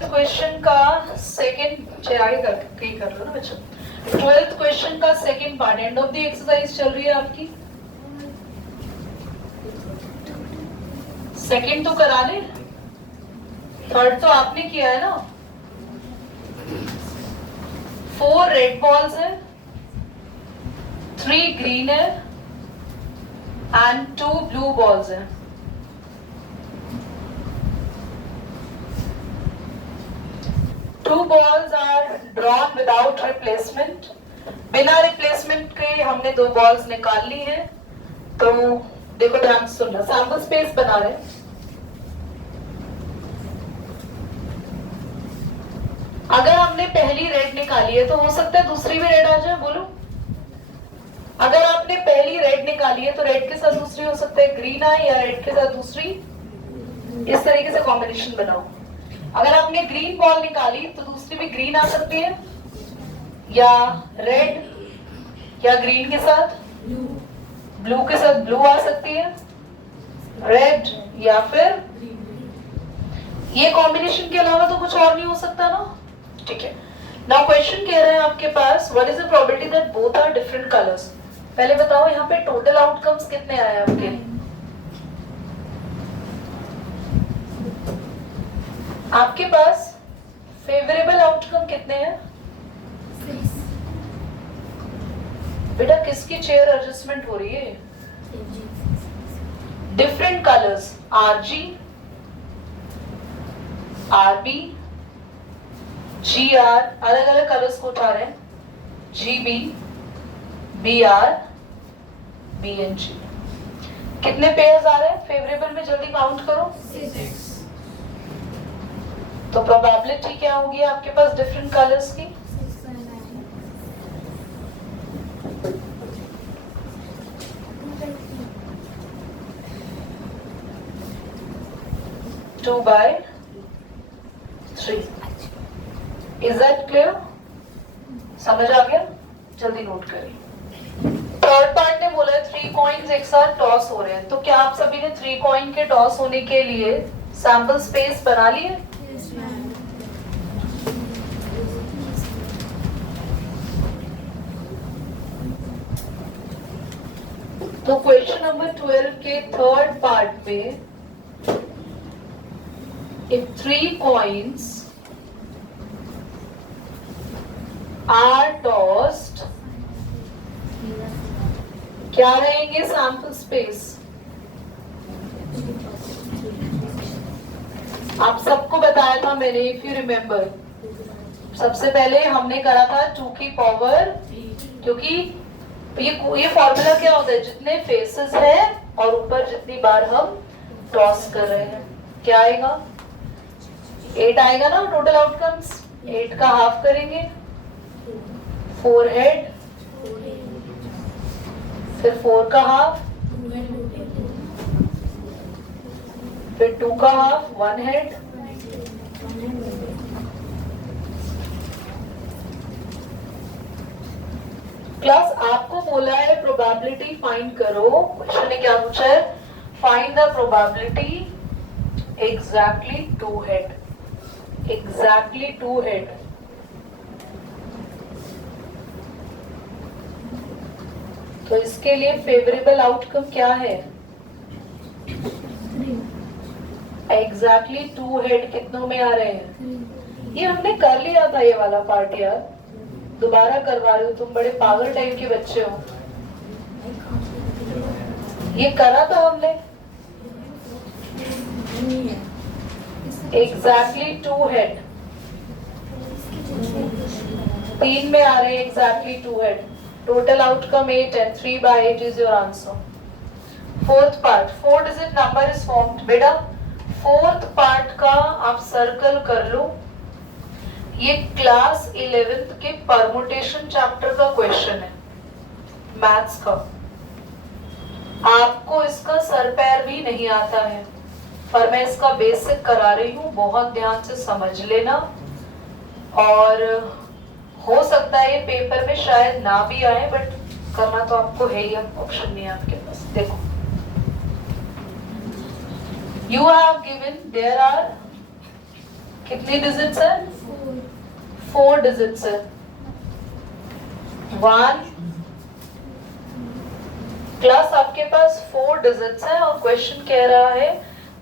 Question का second आगे कर लो ना बच्चों। 12th क्वेश्चन का second part, end of the exercise चल रही है आपकी। सेकंड तो करा ले, थर्ड तो आपने किया है ना। 4 रेड बॉल्स है, 3 ग्रीन है एंड 2 ब्लू बॉल्स है। Two balls are drawn without replacement. बिना रिप्लेसमेंट के हमने 2 बॉल्स निकाल ली है। तो देखो ध्यान से सुनना, सैंपल स्पेस बना रहे हैं। अगर हमने पहली रेड निकाली है तो हो सकता है दूसरी भी रेड आ जाए, बोलो। अगर आपने पहली रेड निकाली है तो रेड के साथ दूसरी हो सकता है ग्रीन आए, या रेड के साथ दूसरी, इस तरीके से कॉम्बिनेशन बनाओ। अगर आपने ग्रीन बॉल निकाली तो दूसरी भी ग्रीन आ सकती है, या रेड, या ग्रीन के साथ ब्लू के साथ ब्लू आ सकती है, रेड, या फिर ये कॉम्बिनेशन के अलावा तो कुछ और नहीं हो सकता ना। ठीक है, नाउ क्वेश्चन कह रहे हैं आपके पास, what is the probability that both are different colours. पहले बताओ यहाँ पे टोटल आउटकम्स कितने आए आपके। आपके पास फेवरेबल आउटकम कितने हैं बेटा? किसकी चेयर एडजस्टमेंट हो रही है? Different colours, RG, RB, GR, अलग अलग कलर्स को उठा रहे हैं, जीबी, बीआर, बीएनजी। कितने पेयर्स आ रहे हैं फेवरेबल में? जल्दी काउंट करो। 6। तो प्रोबेबिलिटी क्या होगी आपके पास डिफरेंट कलर्स की? 2/3। Is that clear? समझ आ गया? जल्दी नोट करिए। थर्ड पार्ट ने बोला है 3 कॉइन्स एक साथ टॉस हो रहे हैं, तो क्या आप सभी ने 3 कॉइन के टॉस होने के लिए सैंपल स्पेस बना लिए? तो क्वेश्चन नंबर 12 के थर्ड पार्ट में, if 3 coins are tossed, क्या रहेंगे सैंपल स्पेस? आप सबको बताया था मैंने, इफ यू रिमेम्बर। सबसे पहले हमने करा था 2 की पावर, क्योंकि ये फॉर्मूला क्या होता है, जितने फेसेस है और ऊपर जितनी बार हम टॉस कर रहे हैं, क्या आएगा? 8 आएगा ना टोटल आउटकम्स। 8 का हाफ करेंगे, 4 हेड, फिर 4 का हाफ, फिर 2 का हाफ, 1 हेड, प्लस आपको बोला है प्रोबेबिलिटी फाइंड करो। क्वेश्चन ने क्या पूछा है? Find the probability exactly 2 head, exactly 2 head. तो इसके लिए फेवरेबल आउटकम क्या है? एग्जैक्टली 2 हेड कितनों में आ रहे हैं? ये हमने कर लिया था ये वाला पार्ट यार, दोबारा करवा रहे हो तुम, बड़े पागल टाइप के बच्चे हो। ये करा था हमने, एग्जैक्टली 2 हेड 3 में आ रहे हैं, exactly 2 head. Total outcome 8 and 3/8 is your answer. Fourth part, 4 digit number is formed. बेटा फोर्थ पार्ट का आप सर्कल कर लो। ये क्लास 11th के परमुटेशन चैप्टर का क्वेश्चन है, मैथ्स का। आपको इसका सर पैर भी नहीं आता है, पर मैं इसका बेसिक करा रही हूँ, बहुत ध्यान से समझ लेना। और हो सकता है ये पेपर में शायद ना भी आए, बट करना तो आपको है ही, ऑप्शन नहीं है आपके पास। देखो, you have given there are कितनी डिजिट्स है? 4 डिजिट्स है। 1 प्लस आपके पास 4 डिजिट्स है और क्वेश्चन कह रहा है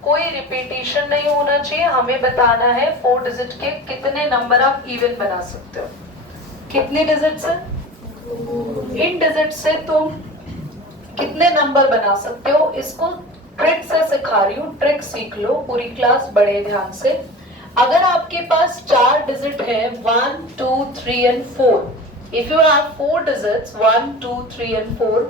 कोई रिपीटेशन नहीं होना चाहिए, हमें बताना है 4 डिजिट के कितने नंबर आप इवन बना सकते हो। कितने डिजिट्स है? इन डिजिट से तुम कितने नंबर बना सकते हो, इसको ट्रिक से सिखा रही हूँ, ट्रिक सीख लो, पूरी क्लास बड़े ध्यान से। अगर आपके पास 4 डिजिट है 1 2 3 and 4, if you have 4 digits 1 2 3 and 4,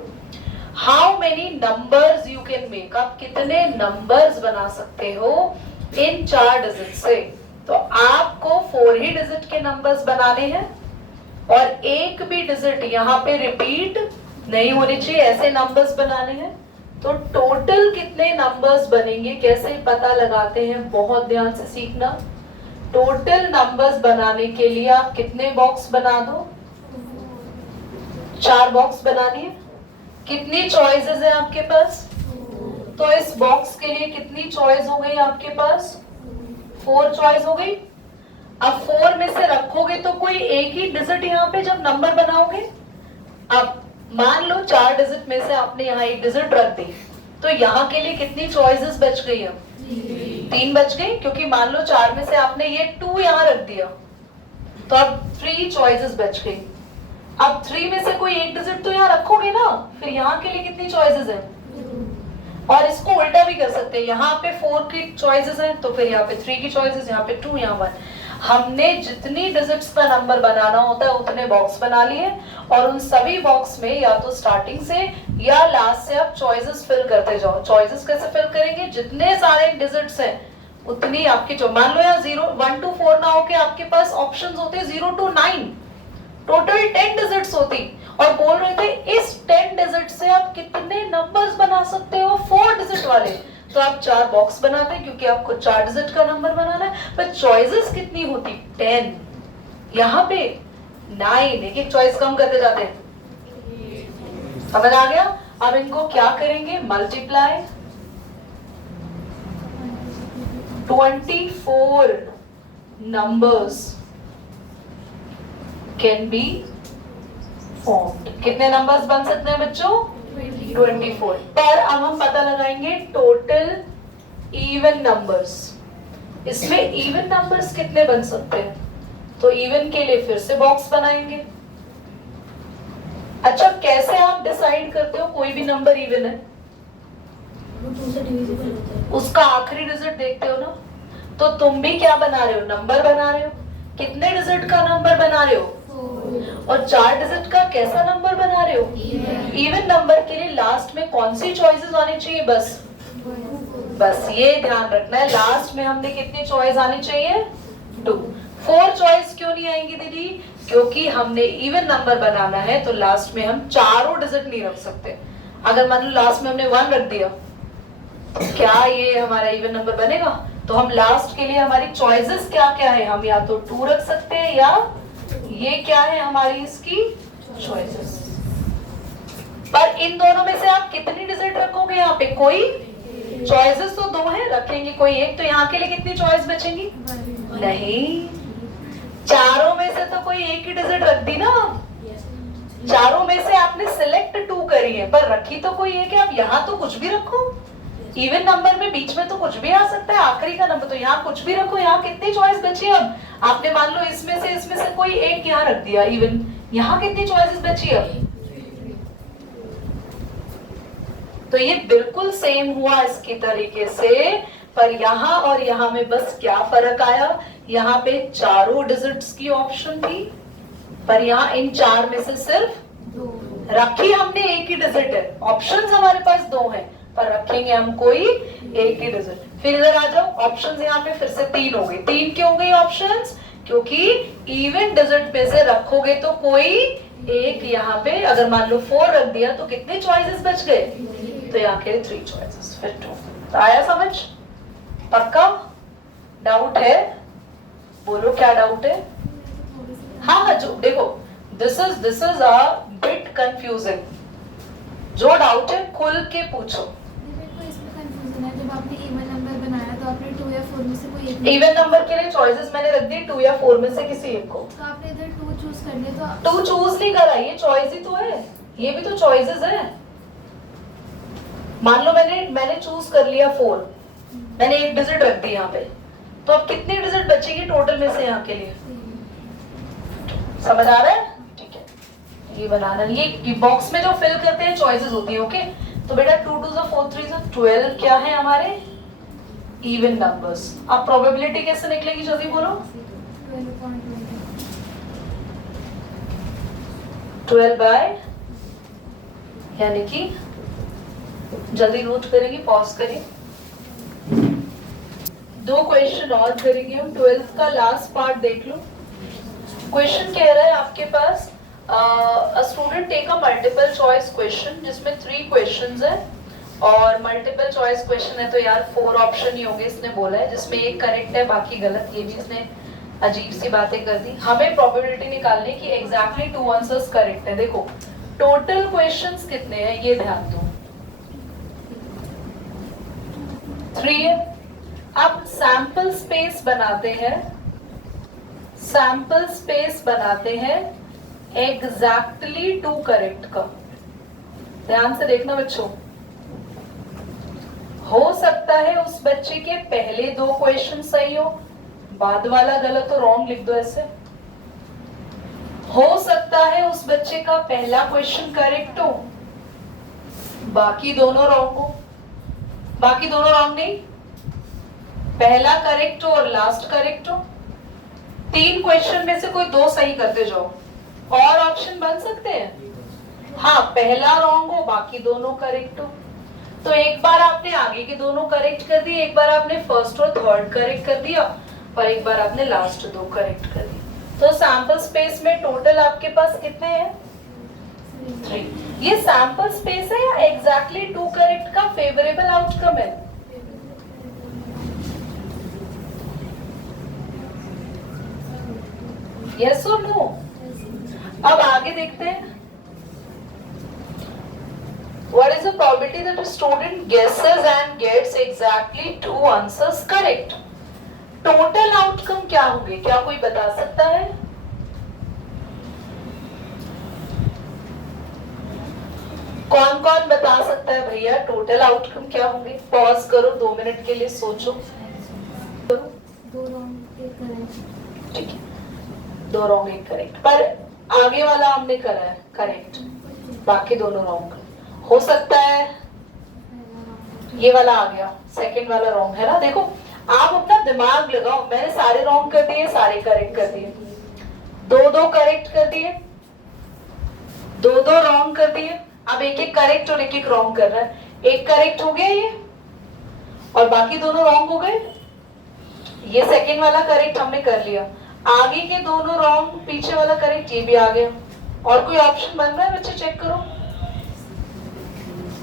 how many numbers you can make, आप कितने नंबर्स बना सकते हो इन 4 डिजिट से? तो आपको 4 ही डिजिट के नंबर्स बनाने हैं और एक भी डिजिट यहाँ पे रिपीट नहीं होनी चाहिए, ऐसे नंबर्स बनाने हैं। तो टोटल कितने नंबर्स बनेंगे कैसे पता लगाते हैं, बहुत ध्यान से सीखना। टोटल नंबर्स बनाने के लिए आप कितने बॉक्स बना दो? 4 बॉक्स बनानी है। कितनी चॉइसेस है आपके पास? तो इस बॉक्स के लिए कितनी चॉइस हो गई आपके पास? 4 चॉइस हो गई। अब 4 में से रखोगे तो कोई एक ही डिजिट यहाँ पे जब नंबर बनाओगे, अब मान लो 4 डिजिट में से आपने यहाँ एक डिजिट रख दी, तो यहाँ के लिए कितनी चॉइसेस बच गई? अब 3 बच गई, क्योंकि मान लो 4 में से आपने ये 2 यहाँ रख दिया, तो अब 3 चॉइसेस बच गई। अब 3 में से कोई एक डिजिट तो यहाँ रखोगे ना, फिर यहाँ के लिए कितनी चॉइसेस है? और इसको उल्टा भी कर सकते हैं, यहाँ पे 4 की चॉइसेस हैं तो फिर यहाँ पे 3 की चॉइसेस, यहाँ पे 2, यहाँ 1। हमने जितनी डिजिट्स का नंबर बनाना होता है उतने बॉक्स बना लिए और उन सभी बॉक्स में या तो स्टार्टिंग से या लास्ट से आप चॉइसेस फिल करते जाओ। चॉइसेस कैसे फिल करेंगे? जितने सारे डिजिट्स हैं उतनी आपकी जो, मान लो यहाँ 0 1 to 4 ना होके आपके पास ऑप्शंस होते 0 to 9, टोटल 10 डिजिट्स होती, और बोल रहे थे इस 10 डिजिट से आप कितने नंबर्स बना सकते हो 4 डिजिट वाले। तो आप 4 बॉक्स बनाते हैं क्योंकि आपको 4 डिजिट का नंबर बनाना है, पर चॉइसेस कितनी होती? 10। यहाँ पे 9, एक एक चॉइस कम करते जाते हैं। समझ आ गया? अब इनको क्या करेंगे? Multiply. 24 numbers can be formed। कितने नंबर्स बन सकते हैं बच्चों? 24। पर अब हम पता लगाएंगे टोटल इवन नंबर्स। इसमें इवन नंबर्स कितने बन सकते हैं? तो इवन के लिए फिर से बॉक्स बनाएंगे। अच्छा, कैसे आप डिसाइड करते हो कोई भी नंबर इवन है? उसका आखिरी डिजिट देखते हो ना। तो तुम भी क्या बना रहे हो? नंबर बना रहे हो। कितने डिजिट का नंबर बना रहे हो? और 4 डिजिट का कैसा नंबर बना रहे हो? इवन नंबर के लिए लास्ट में कौन सी चॉइसेस आनी चाहिए? बस ये ध्यान रखना है, लास्ट में हमने कितनी चॉइस आनी चाहिए? 2। 4 चॉइस क्यों नहीं आएंगी दीदी? क्योंकि हमने इवन नंबर बनाना है तो लास्ट में हम चारों डिजिट नहीं रख सकते। अगर मान लो लास्ट में हमने 1 रख दिया, क्या ये हमारा इवन नंबर बनेगा? तो हम लास्ट के लिए हमारी चॉइसेस क्या क्या है? हम या तो 2 रख सकते हैं या ये क्या है हमारी इसकी चॉइसेस। पर इन दोनों में से आप कितनी डिजिट रखोगे? यहाँ पे कोई चॉइसेस तो 2 है, रखेंगे कोई एक, तो यहाँ के लिए कितनी चॉइस बचेंगी? नहीं, चारों में से तो कोई एक ही डिजिट रख दी ना। चारों में से आपने सिलेक्ट 2 करी है, पर रखी तो कोई एक है। आप यहाँ तो कुछ भी रखो, इवन नंबर में बीच में तो कुछ भी आ सकता है, आखिरी का नंबर, तो यहाँ कुछ भी रखो। यहाँ कितनी चॉइस बची? अब आपने मान लो इसमें से कोई एक यहाँ रख दिया इवन, यहाँ कितनी चॉइसेस बची? अब तो ये बिल्कुल सेम हुआ इसकी तरीके से, पर यहाँ और यहाँ में बस क्या फर्क आया? यहाँ पे चारों डिजिट्स की ऑप्शन थी, पर यहाँ इन 4 में से सिर्फ रखी हमने एक ही डिजिट है। ऑप्शंस हमारे पास 2 हैं, पर रखेंगे हम कोई एक ही डिजिट। फिर इधर आ जाओ, ऑप्शंस यहाँ पे फिर से 3 हो गई। 3 क्यों हो गई ऑप्शंस? क्योंकि इवन डिजिट में से रखोगे तो कोई एक, यहाँ पे अगर मान लो 4 रख दिया तो कितने चॉइसेस बच गए? तो यहाँ के 3 चॉइसेस, फिर 2। तो आया समझ? पक्का? डाउट है? बोलो क्या डाउट है? हाँ, जो देखो, this is a bit confusing. जो डाउट है खुल के पूछो। जब आपने इवन नंबर बनाया तो आपने 2 या 4 में से कोई एक इवन नंबर के लिए चॉइसेस मैंने रख दी 2 या 4 में से किसी एक को। तो आपने इधर 2 चूज करने तो 2 चूज नहीं करा, ये चॉइस ही तो है, ये भी तो चॉइसेस है। मान लो मैंने चूज कर लिया 4, मैंने एक डिजिट रख दी यहाँ पे, तो अब कितनी डिजिट बचेगी टोटल में से यहाँ के लिए? समझ आ रहा है? ठीक है, ये बनाना, ये बॉक्स में जो फिल करते हैं चॉइसेस होती है। ओके, तो बेटा 2 2 4 3 12 क्या है हमारे? Even numbers. अब प्रोबेबिलिटी कैसे निकलेगी जल्दी बोलो? 12 बाय, यानी कि जल्दी नोट करेंगे, पॉज करें। 2 क्वेश्चन और करेंगे हम, 12th का लास्ट पार्ट देख लो। क्वेश्चन कह रहा है आपके पास a student take a multiple choice question जिसमें 3 क्वेश्चंस है, और मल्टीपल चॉइस क्वेश्चन है तो यार 4 ऑप्शन ही होंगे इसने बोला है, जिसमें एक करेक्ट है बाकी गलत। ये भी इसने अजीब सी बातें कर दी। हमें प्रोबेबिलिटी निकालनी कि एग्जैक्टली 2 आंसर्स करेक्ट है। देखो टोटल क्वेश्चंस कितने हैं ये ध्यान दो, 3 है। अब सैंपल स्पेस बनाते हैं, सैंपल स्पेस बनाते हैं एग्जैक्टली 2 करेक्ट का। ध्यान से देखना बच्चों, हो सकता है उस बच्चे के पहले 2 क्वेश्चन सही हो, बाद वाला गलत हो, रॉन्ग लिख दो ऐसे। हो सकता है उस बच्चे का पहला क्वेश्चन करेक्ट हो, बाकी दोनों रॉन्ग हो। बाकी दोनों रॉन्ग नहीं, पहला करेक्ट हो और लास्ट करेक्ट हो। 3 क्वेश्चन में से कोई 2 सही करते जाओ, और ऑप्शन बन सकते हैं। हाँ, पहला रॉन्ग हो बाकी दोनों करेक्ट हो। तो एक बार आपने आगे के दोनों करेक्ट कर दिए, एक बार आपने फर्स्ट और थर्ड करेक्ट कर दिया, और एक बार आपने लास्ट 2 करेक्ट कर दिए। तो सैंपल स्पेस में टोटल आपके पास कितने हैं? 3। ये सैंपल स्पेस है या एग्जैक्टली 2 करेक्ट का फेवरेबल आउटकम है? यस और नो? अब आगे देखते हैं। What is the probability that a student guesses and gets exactly 2 answers correct? Total outcome क्या होंगे, क्या कोई बता सकता है? कौन कौन बता सकता है भैया टोटल आउटकम क्या होंगे? पॉज करो, 2 मिनट के लिए सोचो। 2 रॉन्ग 1 करेक्ट। ठीक है, 2 रॉन्ग 1 करेक्ट, पर आगे वाला हमने करा है करेक्ट, बाकी दोनों रॉन्ग। हो सकता है ये वाला आ गया, सेकंड वाला रॉन्ग है ना। देखो आप अपना दिमाग लगाओ, मैंने सारे रॉन्ग कर दिए, सारे करेक्ट कर दिए, 2 करेक्ट कर दिए, 2 रॉन्ग कर दिए। अब एक एक करेक्ट और एक एक रॉन्ग कर रहा है। एक करेक्ट हो गया ये, और बाकी दोनों रॉन्ग हो गए। ये सेकंड वाला करेक्ट हमने कर लिया, आगे के दोनों रॉन्ग, पीछे वाला करेक्ट ये भी आ गया। और कोई ऑप्शन बन रहा है बच्चे? चेक करो,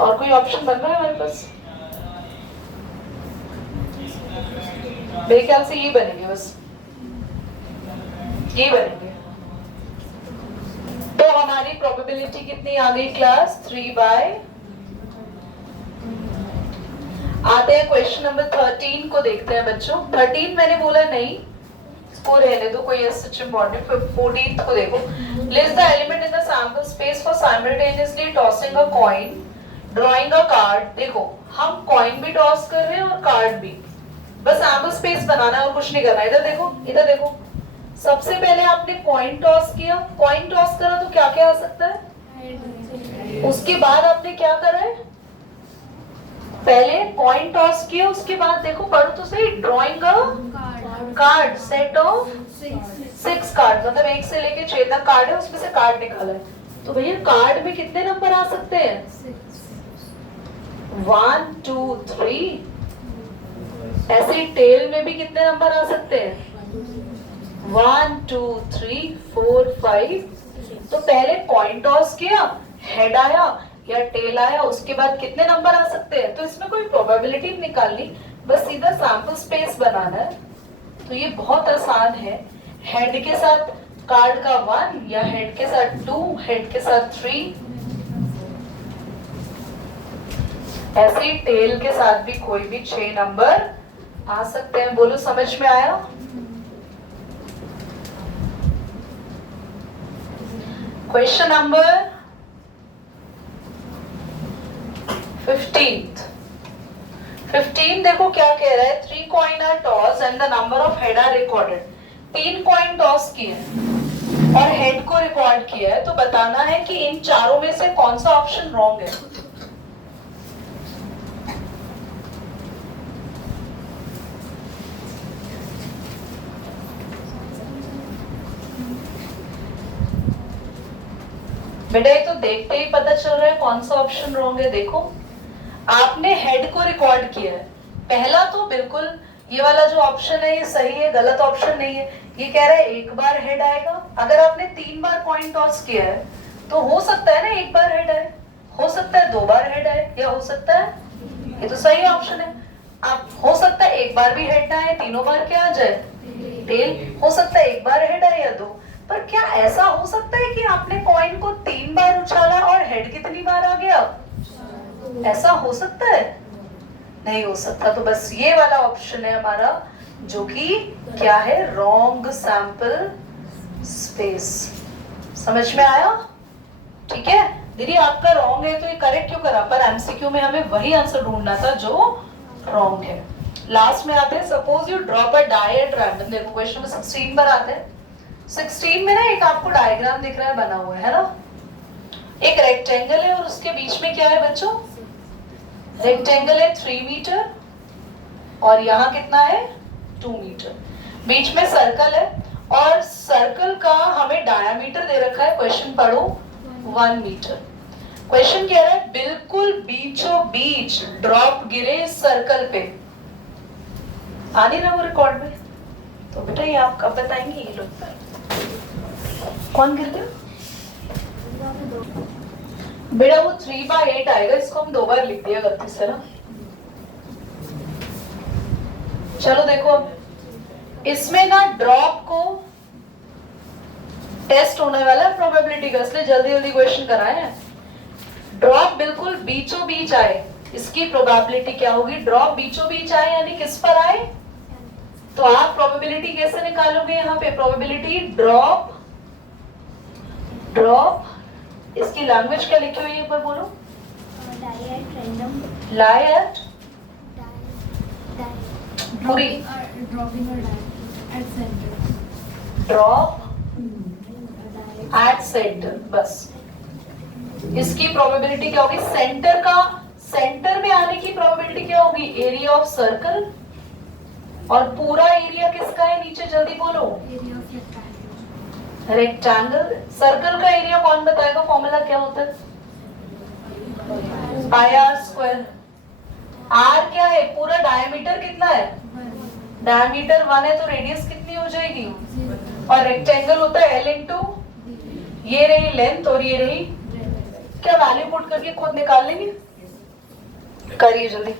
और कोई ऑप्शन बन रहा है हमारे पास? मेरे ख्याल से ये बनेंगे, बस ये बनेंगे। तो हमारी प्रोबेबिलिटी कितनी आ गई क्लास? 3 बाय। आते हैं क्वेश्चन नंबर 13 को देखते हैं बच्चों। 13 मैंने बोला नहीं, इसको रहने दो, कोई सच इम्पोर्टेंट। 14th को देखो। List the element in the sample space for simultaneously tossing a coin, drawing a card. देखो हम कॉइन भी टॉस कर रहे हैं और कार्ड भी, बस सैंपल स्पेस बनाना है और कुछ नहीं करना। इधर देखो, इधर देखो, सबसे पहले आपने कॉइन टॉस किया, कॉइन टॉस करा तो क्या क्या आ सकता है? उसके बाद आपने क्या करा है? पहले कॉइन टॉस किया, उसके बाद देखो पढ़ो तो सही, drawing a card, set of 6 card, मतलब 1 से लेके 6 तक कार्ड है, उसमें से कार्ड निकाला है। तो भैया कार्ड में कितने नंबर आ सकते हैं? 1 2 3। ऐसे टेल में भी कितने नंबर आ सकते हैं? 1 2 3 4 5। तो पहले कॉइन टॉस किया, हेड आया या टेल आया, उसके बाद कितने नंबर आ सकते हैं? तो इसमें कोई प्रोबेबिलिटी निकालनी, बस सीधा सैंपल स्पेस बनाना है। तो ये बहुत आसान है। हेड के साथ कार्ड का 1, या हेड के साथ 2, हेड के साथ 3, ऐसे ही टेल के साथ भी कोई भी 6 नंबर आ सकते हैं, बोलो समझ में आया? क्वेश्चन नंबर 15 देखो क्या कह रहा है, 3 coin are toss and the number of head are recorded. 3 coin toss किए और हेड को रिकॉर्ड किया है, तो बताना है कि इन चारों में से कौन सा ऑप्शन रॉन्ग है। बेटा ये तो देखते ही पता चल रहा है कौन सा ऑप्शन रॉन्ग है। देखो आपने हेड को रिकॉर्ड किया है, पहला तो बिल्कुल ये वाला जो ऑप्शन है ये सही है, गलत ऑप्शन नहीं है। ये कह रहा है एक बार हेड आएगा। अगर आपने 3 बार कॉइन टॉस किया है तो हो सकता है ना एक बार हेड आए, हो सकता है 2 बार हेड आए, या हो सकता है, ये तो सही ऑप्शन है। आप हो सकता है एक बार भी हेड ना आए, तीनों बार क्या आ जाए, टेल। हो सकता है एक बार हेड आए या 2, पर क्या ऐसा हो सकता है कि आपने कॉइन को 3 बार उछाला और हेड कितनी बार आ गया? ऐसा हो सकता है? नहीं हो सकता। तो बस ये वाला ऑप्शन है हमारा, जो कि क्या है, रॉन्ग सैंपल स्पेस। समझ में आया? ठीक है दीदी, आपका रॉन्ग है तो ये करेक्ट क्यों करा, पर एमसीक्यू में हमें वही आंसर ढूंढना था जो रॉन्ग है। लास्ट में आते हैं, suppose you drop a die at random. देखो क्वेश्चन नंबर 16 पर आते हैं। 16 में ना एक आपको डायग्राम दिख रहा है बना हुआ है ना, एक रेक्टेंगल है और उसके बीच में क्या है बच्चों, रेक्टेंगल है 3 मीटर और यहाँ कितना है 2 मीटर, बीच में सर्कल है और सर्कल का हमें डायामीटर दे रखा है, क्वेश्चन पढ़ो, 1 मीटर। क्वेश्चन कह रहा है बिल्कुल बीचों बीच ड्रॉप गिरे इस सर्कल पे। आ नहीं रहा वो रिकॉर्ड में, तो बेटा ये आप कब बताएंगे, ये लोग कौन गिर गया बेटा, वो 3/8 आएगा, इसको हम 2 बार लिख दिया गलती से ना। चलो देखो अब इसमें ना ड्रॉप को टेस्ट होने वाला है प्रोबेबिलिटी का, इसलिए जल्दी जल्दी क्वेश्चन कराए हैं। ड्रॉप बिल्कुल बीचों बीच आए, इसकी प्रोबेबिलिटी क्या होगी, ड्रॉप बीचों बीच आए यानी किस पर आए, तो आप प्रोबेबिलिटी कैसे निकालोगे, यहाँ पे प्रोबेबिलिटी ड्रॉप, इसकी लैंग्वेज क्या लिखी हुई है एक बार बोलो, लाई एट पूरी, ड्रॉप एट सेंटर, बस इसकी प्रोबेबिलिटी क्या होगी, सेंटर में आने की प्रोबेबिलिटी क्या होगी, एरिया ऑफ सर्कल, और पूरा एरिया किसका है नीचे, जल्दी बोलो, रेक्टेंगल। सर्कल का एरिया कौन बताएगा, फॉर्मूला क्या होता है, पाई आर स्क्वायर। आर क्या है, पूरा डायमीटर कितना है, डायमीटर 1 है तो रेडियस कितनी हो जाएगी, और रेक्टेंगल होता है एल इंटू, ये रही लेंथ और ये रही, क्या वैल्यू पुट करके खुद निकाल लेंगे, करिए जल्दी।